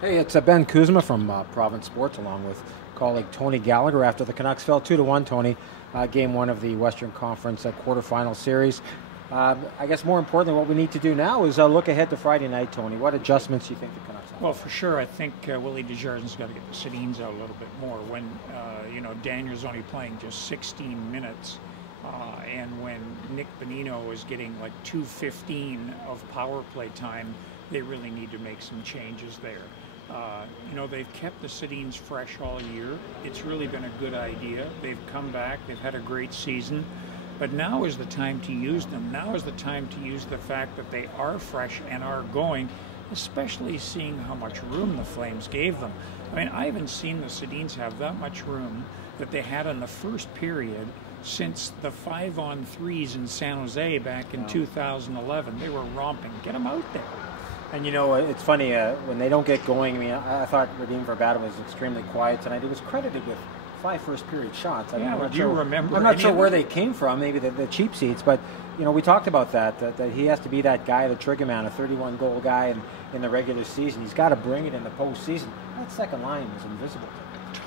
Hey, it's Ben Kuzma from Province Sports, along with colleague Tony Gallagher. After the Canucks fell 2-1, Tony, game one of the Western Conference quarterfinal series. I guess more importantly, what we need to do now is look ahead to Friday night, Tony. What adjustments do you think the Canucks have? Well, for sure, I think Willie Desjardins got to get the Sedins out a little bit more. When Daniel's only playing just 16 minutes, and when Nick Bonino is getting like 2:15 of power play time, they really need to make some changes there. They've kept the Sedins fresh all year. It's really been a good idea. They've come back. They've had a great season. But now is the time to use them. Now is the time to use the fact that they are fresh and are going, especially seeing how much room the Flames gave them. I mean, I haven't seen the Sedins have that much room that they had in the first period since the 5-on-3s in San Jose back in 2011. They were romping. Get them out there. And it's funny, when they don't get going, I mean, I thought Radim Verbata was extremely quiet tonight. He was credited with 5 first-period shots. I'm not sure where they came from, maybe the cheap seats, but, we talked about that he has to be that guy, the trigger man, a 31-goal guy in the regular season. He's got to bring it in the postseason. That second line is invisible.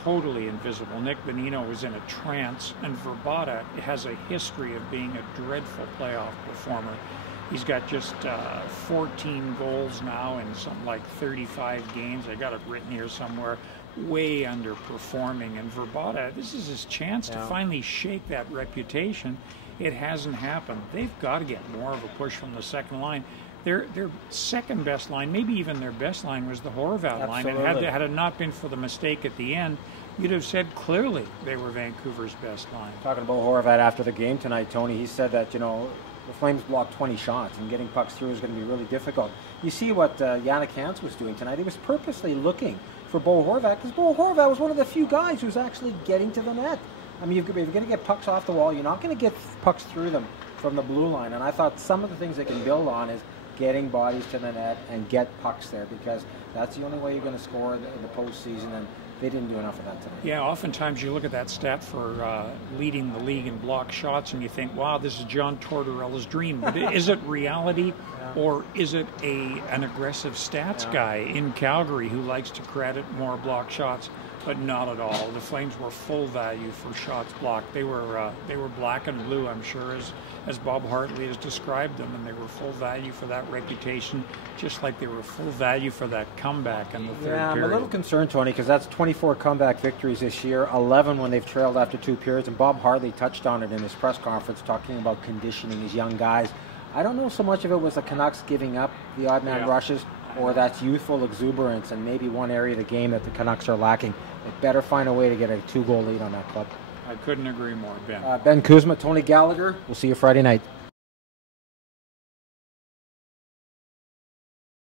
Totally invisible. Nick Bonino was in a trance, and Verbata has a history of being a dreadful playoff performer. He's got just 14 goals now in something like 35 games. I got it written here somewhere. Way underperforming. And Verbata, this is his chance to finally shake that reputation. It hasn't happened. They've got to get more of a push from the second line. Their second best line, maybe even their best line, was the Horvat line. And had it not been for the mistake at the end, you'd have said clearly they were Vancouver's best line. Talking about Horvat after the game tonight, Tony, he said that, the Flames blocked 20 shots, and getting pucks through is going to be really difficult. You see what Jannik Hans was doing tonight. He was purposely looking for Bo Horvat, because Bo Horvat was one of the few guys who's actually getting to the net. I mean, if you're going to get pucks off the wall, you're not going to get pucks through them from the blue line. And I thought some of the things they can build on is getting bodies to the net and get pucks there, because that's the only way you're going to score in the postseason, and they didn't do enough of that tonight. Yeah, oftentimes you look at that stat for leading the league in block shots and you think, wow, this is John Tortorella's dream. But is it reality, or is it an aggressive stats guy in Calgary who likes to credit more block shots? But not at all. The Flames were full value for shots blocked. They were black and blue, I'm sure, as Bob Hartley has described them, and they were full value for that reputation, just like they were full value for that comeback in the third period. I'm a little concerned, Tony, because that's 24 comeback victories this year, 11 when they've trailed after 2 periods, and Bob Hartley touched on it in his press conference, talking about conditioning these young guys. I don't know so much of it was the Canucks giving up the odd man rushes, or that's youthful exuberance and maybe one area of the game that the Canucks are lacking. They better find a way to get a 2-goal lead on that club. I couldn't agree more, Ben. Ben Kuzma, Tony Gallagher. We'll see you Friday night.